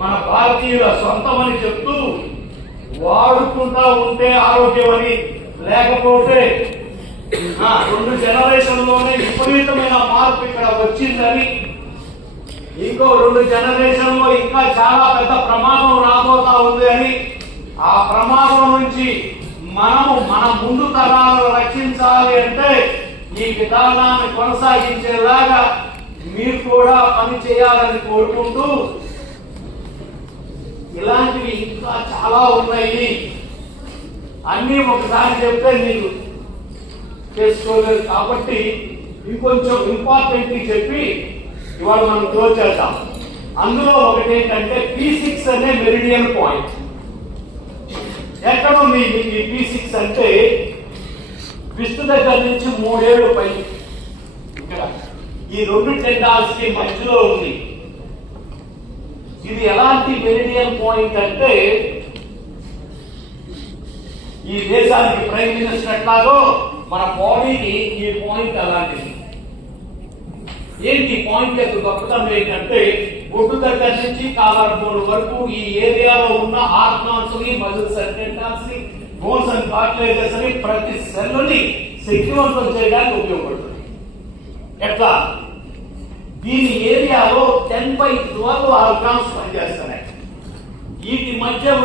మన భారతీయుల సొంతమని చెప్తూ వాడుకుంటా ఉంటే ఆరోగ్యమని, లేకపోతే 2 జనరేషన్లోనే విపరీతమైన మార్పు ఇక్కడ వచ్చిందని, ఇంకో 2 జనరేషన్లో ఇంకా చాలా పెద్ద ప్రమాదం రాబోతా ఉంది అని, ఆ ప్రమాదం నుంచి మనము మన ముందు తరాలను రక్షించాలి అంటే ఈ విధానాన్ని కొనసాగించేలాగా మీరు కూడా పని చేయాలని కోరుకుంటూ, ఇలాంటివి ఇంకా చాలా ఉన్నాయి. అన్నీ ఒకసారి చెప్తే మీరు చేసుకోలేదు కాబట్టి ఇంకొంచెం ఇంపార్టెంట్ చెప్పి ఇవాళ మనం క్లోజ్ చేద్దాం. అందులో ఒకటి ఏంటంటే P6 అనే మెరిడియన్ పాయింట్. ఎక్కడ ఉంది ఈ P6 అంటే విష్ణు దగ్గర నుంచి 3 ఏళ్ళు పై ఇక్కడ ఈ 2 టెండాల్స్ కి మధ్యలో ఉంది. ఇది ఎలాంటి మెరిడియన్ పాయింట్ అంటే ఈ దేశానికి ప్రైమ్ మినిస్టర్ ఎట్లాగో మన బాడీకి ఈ పాయింట్ అలాంటిది. ఏంటి పాయింట్ యొక్క గొప్పతనం ఏంటంటే ఒడ్డు దగ్గర నుంచి కాలర్ బోన్ వరకు ఈ ఏరియాలో ఉన్న హార్మోన్స్ ని, మజిల్స్ అండ్ టెండాల్స్ ని, బోన్స్ అండ్ కార్టిలేజెస్ ని ప్రతి సెల్లుని శక్తివంతం చేయడానికి ఉపయోగపడుతుంది. ఎట్లా? దీని ఏరియాలో 10/12 ఆర్గాన్స్ పనిచేస్తున్నాయి. వీటి మధ్య